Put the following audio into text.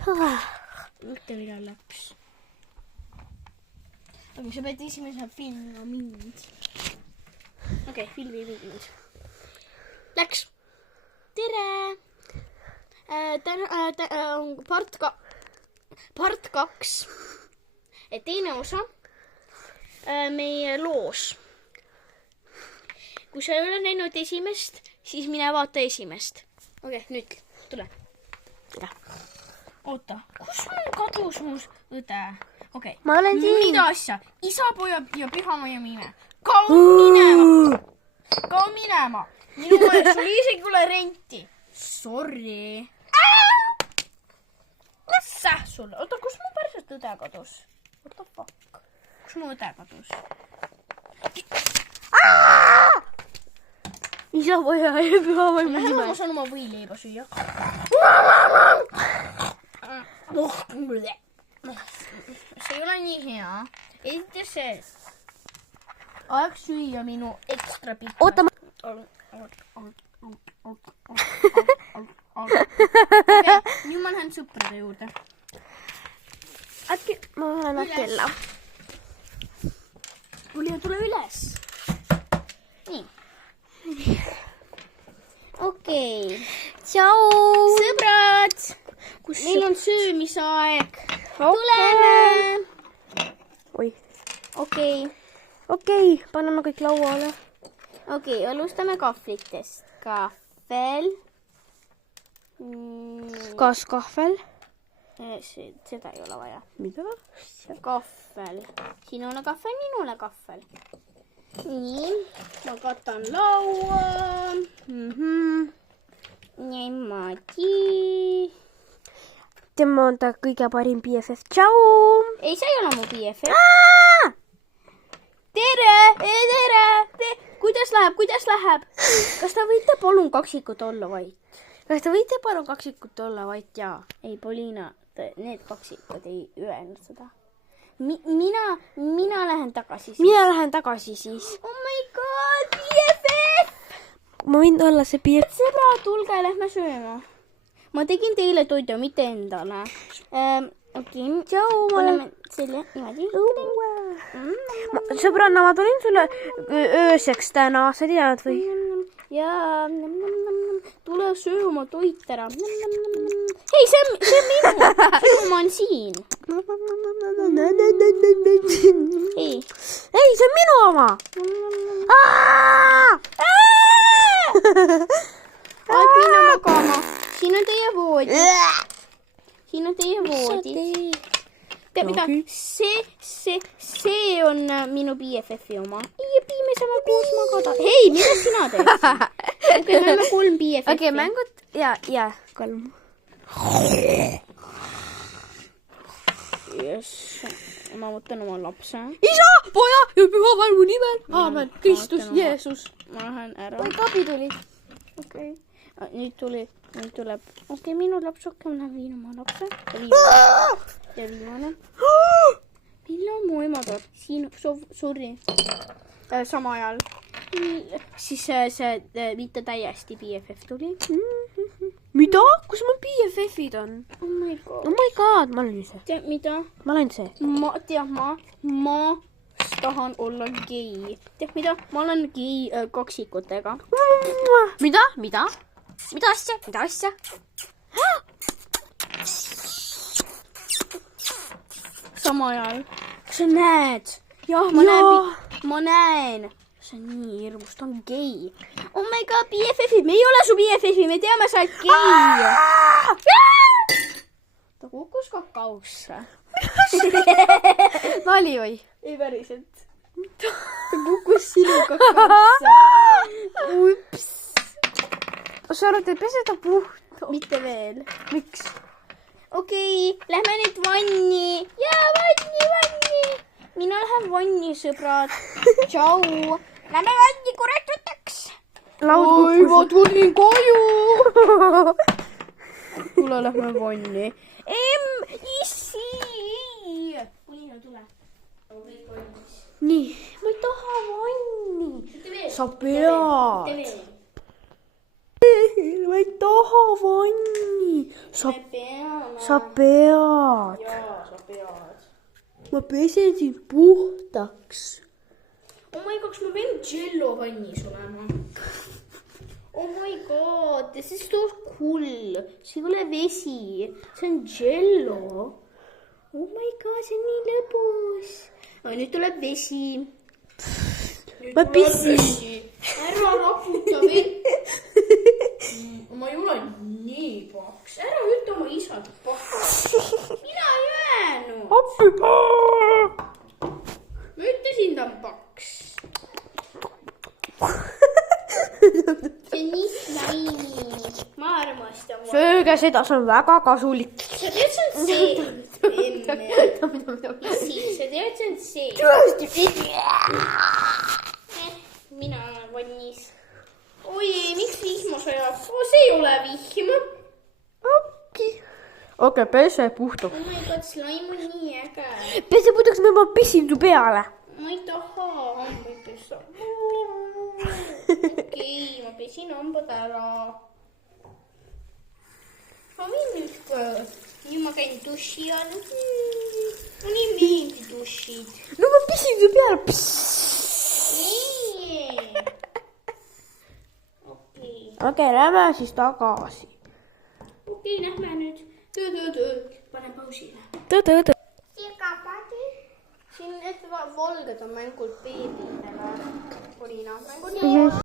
Ütle, mida laps. Aga sa pead esimesena filmima mind. Okei, filmi mind. Läks. Tere! Part 2. Teine osa meie loos. Kui sa ei ole näinud esimest, siis mine vaata esimest. Okei, nüüd tule. Oota, kus mul kadus mu õde? Okei. Ma olen siin. Mida asja? Isa, poja ja pühamaja mine. Kao minema! Kao minema! Sul isegi ole renti. Sorry. Säh sulle. Oota, kus mu päriselt õde kadus? What the fuck? Kus mu õde kadus? Isa, poja ja pühamaja Lähme, ma saan oma võileiba süüa. See ei ole nii hea. Esiteks see. Aeg süüa minu ekstra pikk. Oota, ma... Nüüd ma lähen sõprade juurde. Äkki ma olen kella. Tule üles. Nii. Okei. Tšau. Sõbrad. Meil on söömisaeg. Tuleme. Oi. Okei, paneme kõik lauale. Okei, alustame kahvlitest. Kahvel. Kas kahvel? Seda ei ole vaja. Mida? Kahvel. Sinule kahvel, minule kahvel. Nii, ma katan laua. Niimoodi. Tema on ta kõige parim BFF. Tšau! Ei, sa ei ole mu BFF. Tere! Kuidas läheb? Kas ta võite palun kaksikut olla vait? Jaa. Ei, Poliina, need kaksikud ei öelnud seda. Mina lähen tagasi siis. Oh my god, BFF! Ma võin olla see BFF. Sõbrad, tulge, lähme sööma. Ma tegin teile toidu, mitte endale. Okei, paneme selle niimoodi. Sõbranna, ma tulin sulle ööseks täna, sa tead või? Jaa, tule söö oma toit ära. Hei, see on minu. Sinu on siin. Ei, see on minu oma. Aeg minna magama. Siin on teie voodi. Tead mida? See on minu BFF-i oma. Jepi, me saame koos magada. Hei, mida sina teed? Okei, me oleme 3 BFF-i. Okei, mängud ja 3. Yes. Ma võtan oma lapse. Isa, poja ja püha vaimu nimel. Aamen. Kristus, Jeesus. Ma lähen ära. Kapi tuli. Okei. Nüüd tuleb. Okei, minu laps rohkem läheb viin oma lapse. Ja viimane. Millal mu ema tuleb? Siin, sorry. Sama ajal. Siis see mitte täiesti BFF tuli. Mida? Kus mul BFF-id on? Oh my god, ma olen ise. Tead mida? Ma olen see. Ma tahan olla gei. Tead mida? Ma olen gei kaksikutega. Mida asja? Sama ajal. Sa näed? Jah, ma näen. See on nii hirmus, ta on gei. Oh my god, BFF-id. Me ei ole su BFF-i, me teame, sa oled gei. Ta kukkus kakausse. Nali või? Ei päriselt. Ta kukkus sinu kakausse. Ups. Sa arvad, et peseda puhta? Mitte veel. Miks? Okei, lähme nüüd vanni. Jaa, vanni. Mina lähen vanni, sõbrad. Tšau. Lähme vanni, kurat võtaks. Oi, ma tulin koju. Tule, lähme vanni. Issi. Poliina, tule. Nii, ma ei taha vanni. Sa pead. Ma ei taha vanni. Me peame. sa pead. Jaa, sa pead. Ma pesen sind puhtaks. Oh my god, kas ma pean Jello vannis olema? Oh my god, this is so cool. See ei ole vesi, see on Jello. Oh my god, see on nii lõbus. Nüüd tuleb vesi. Ma pissin. Ära raputa vett. Ma ei ole nii paks. Ära ütle oma isad paks. Mina ei öelnud. Ma ütlesin, ta on paks. See on nii slaimi. Ma armastan. Sööge seda, see on väga kasulik. Sa tead, see on see. Sa tead, see on see. Mina olen vannis. Oi, miks vihma sajab? See ei ole vihm. Okei, pese puhtaks. Oh my god, slaim on nii äge. Pese puhtaks, ma pissin su peale. Ma ei taha hambaid pesta. Okei, ma pesin hambad ära. Ma võin nüüd ka. Nüüd ma käin duši all. Mulle ei meeldi dušid. No ma pissin su peale. Nii. Okei, lähme siis tagasi. Okei, lähme nüüd. Pane pausile. Tõõ. Siin need volged on mängul beebidele. Olina mängul.